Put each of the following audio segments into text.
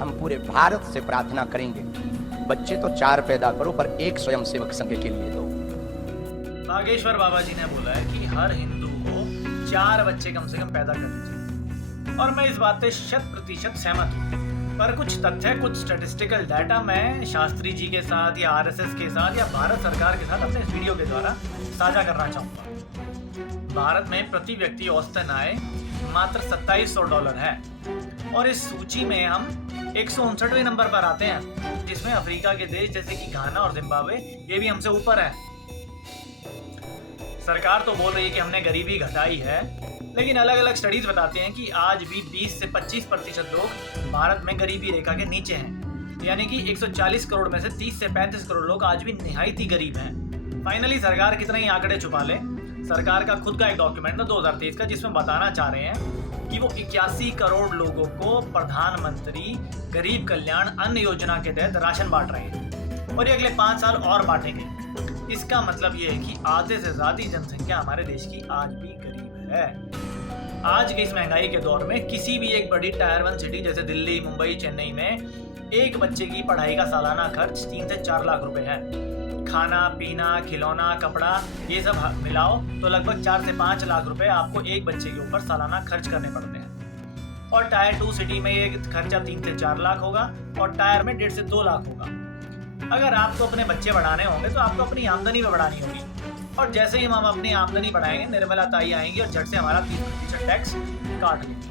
हम पूरे भारत से प्रार्थना करेंगे, बच्चे तो 4 पैदा करो पर एक स्वयंसेवक संघ के लिए दो। बागेश्वर बाबा जी ने बोला है कि हर हिंदू को 4 बच्चे कम से कम पैदा करने चाहिए, और मैं इस बात से 100% सहमत हूँ। पर कुछ तथ्य, कुछ स्टैटिस्टिकल डाटा मैं शास्त्री जी के साथ या आरएसएस के साथ या भारत सरकार के साथ अपने इस वीडियो के द्वारा साझा करना चाहूँगा। भारत में प्रति व्यक्ति औसतन आय मात्र $2700 है, और इस सूची में हम 159वें नंबर पर आते हैं, जिसमें अफ्रीका के देश जैसे कि घाना और जिम्बाब्वे ये भी हमसे ऊपर है। सरकार तो बोल रही है कि हमने गरीबी घटाई है, लेकिन अलग अलग स्टडीज बताते हैं कि आज भी 20 से 25% लोग भारत में गरीबी रेखा के नीचे हैं, यानी कि 140 करोड़ में से 30 से 35 करोड़ लोग आज भी निहायत ही गरीब हैं। फाइनली सरकार कितना ही आंकड़े छुपा ले, सरकार का खुद का एक डॉक्यूमेंट है 2023 का, जिसमें बताना चाह रहे हैं कि वो 81 करोड़ लोगों को प्रधानमंत्री गरीब कल्याण अन्न योजना के तहत राशन बांट रहे हैं, और ये अगले 5 साल और बांटेंगे। इसका मतलब ये है कि आधे से ज्यादा जनसंख्या हमारे देश की आज भी गरीब है। आज के इस महंगाई के दौर में किसी भी एक बड़ी टायर 1 सिटी जैसे दिल्ली, मुंबई, चेन्नई में एक बच्चे की पढ़ाई का सालाना खर्च 3 से 4 लाख रुपए है। खाना पीना, खिलौना, कपड़ा, ये सब मिलाओ तो लगभग 4 से 5 लाख रुपए आपको एक बच्चे के ऊपर सालाना खर्च करने पड़ते हैं। और टायर 2 सिटी में ये खर्चा 3 से 4 लाख होगा, और टायर में 1.5 से 2 लाख होगा। अगर आपको अपने बच्चे बढ़ाने होंगे तो आपको अपनी आमदनी में बढ़ानी होगी, और जैसे ही हम अपनी आमदनी बढ़ाएंगे, निर्मला ताई आएंगी और झट से हमारा 30% टैक्स काट लेंगे।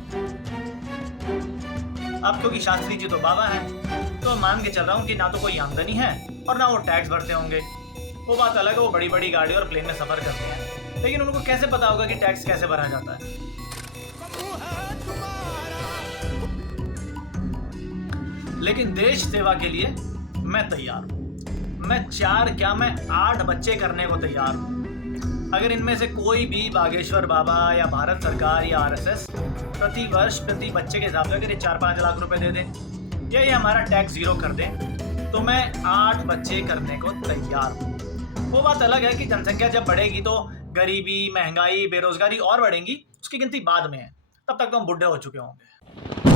अब क्योंकि शास्त्री जी तो बाबा हैं, तो मान के चल रहा हूँ कि ना तो कोई आमदनी है और ना वो टैक्स भरते होंगे। वो बात अलग है, वो बड़ी बड़ी गाड़ी और प्लेन में सफर करते हैं, लेकिन उनको कैसे पता होगा कि टैक्स कैसे भरा जाता है। लेकिन देश सेवा के लिए मैं तैयार हूँ। मैं 4 क्या, मैं 8 बच्चे करने को तैयार हूँ। अगर इनमें से कोई भी बागेश्वर बाबा या भारत सरकार या आरएसएस प्रति वर्ष प्रति बच्चे के हिसाब से अगर ये 4-5 लाख रुपए दे दें, या ये हमारा टैक्स 0 कर दें, तो मैं 8 बच्चे करने को तैयार हूँ। वो बात अलग है कि जनसंख्या जब बढ़ेगी तो गरीबी, महंगाई, बेरोजगारी और बढ़ेंगी, उसकी गिनती बाद में है। तब तक तो हम बुढ़े हो चुके होंगे।